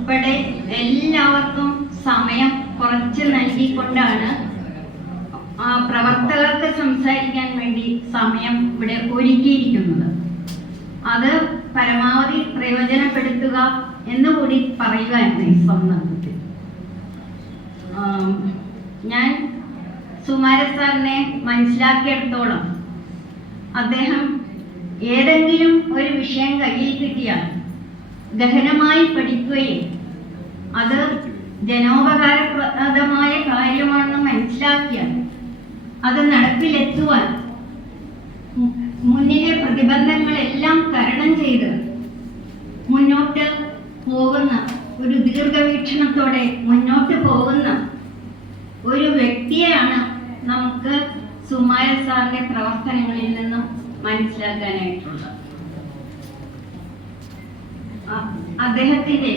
ഉൾപ്പെടെ എല്ലാവർക്കും സമയം കുറച്ച് നൽകിക്കൊണ്ടാണ് പ്രവർത്തകർക്ക് സംസാരിക്കാൻ വേണ്ടി സമയം ഇവിടെ ഒരുക്കിയിരിക്കുന്നത്. അത് പരമാവധി പ്രയോജനപ്പെടുത്തുക എന്നുകൂടി പറയുകയാണ് ഈ സന്ദർഭത്തിൽ. ഞാൻ സുകുമാരൻ സാറിനെ മനസ്സിലാക്കിയിടത്തോളം അദ്ദേഹം ഏതെങ്കിലും ഒരു വിഷയം കയ്യിൽ കിട്ടിയാൽ ഗഹനമായി പഠിക്കുകയും അത് ജനോപകാരപ്രദമായ കാര്യമാണെന്ന് മനസ്സിലാക്കിയാൽ അത് നടപ്പിലെത്തുവാൻ മുന്നിലെ പ്രതിബന്ധങ്ങളെല്ലാം തരണം ചെയ്ത് മുന്നോട്ട് പോകുന്ന ഒരു ദീർഘവീക്ഷണത്തോടെ മുന്നോട്ട് പോകുന്ന ഒരു വ്യക്തിയെയാണ് നമുക്ക് സുകുമാരൻ സാറിന്റെ പ്രവർത്തനങ്ങളിൽ നിന്നും മനസ്സിലാക്കാനായിട്ടുള്ളത്. അദ്ദേഹത്തിന്റെ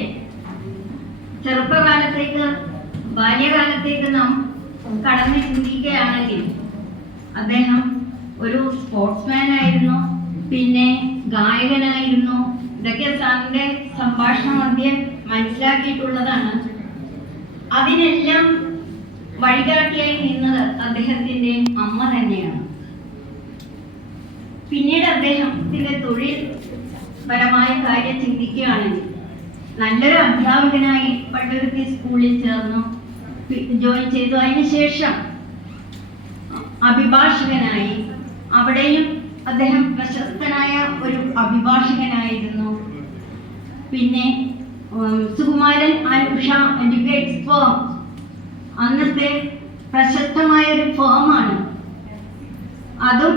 ചെറുപ്പകാലത്തേക്ക് ബാല്യകാലത്തേക്ക് നാം കടന്നു ചിന്തിക്കുകയാണെങ്കിൽ അദ്ദേഹം ഒരു സ്പോർട്സ്മാൻ ആയിരുന്നു, പിന്നെ ഗായകനായിരുന്നു. ഇതൊക്കെ സാറിന്റെ സംഭാഷണ മധ്യേ മനസ്സിലാക്കിയിട്ടുള്ളതാണ്. അതിനെല്ലാം വഴികാട്ടിയായി നിന്നത് അദ്ദേഹത്തിന്റെ അമ്മ തന്നെയാണ്. പിന്നീട് അദ്ദേഹത്തിന്റെ തൊഴിൽ പരമായ കാര്യം ചിന്തിക്കുകയാണെങ്കിൽ നല്ലൊരു അധ്യാപകനായി പള്ളുരുത്തി സ്കൂളിൽ ചേർന്നു ജോയിൻ ചെയ്തു. അതിനുശേഷം അഭിഭാഷകനായി, അവിടെയും അദ്ദേഹം പ്രശസ്തനായ ഒരു അഭിഭാഷകനായിരുന്നു. പിന്നെ Sukumaran and Usha educates firm അന്നത്തെ പ്രശസ്തമായ ഒരു ഫേമാണ്. അതും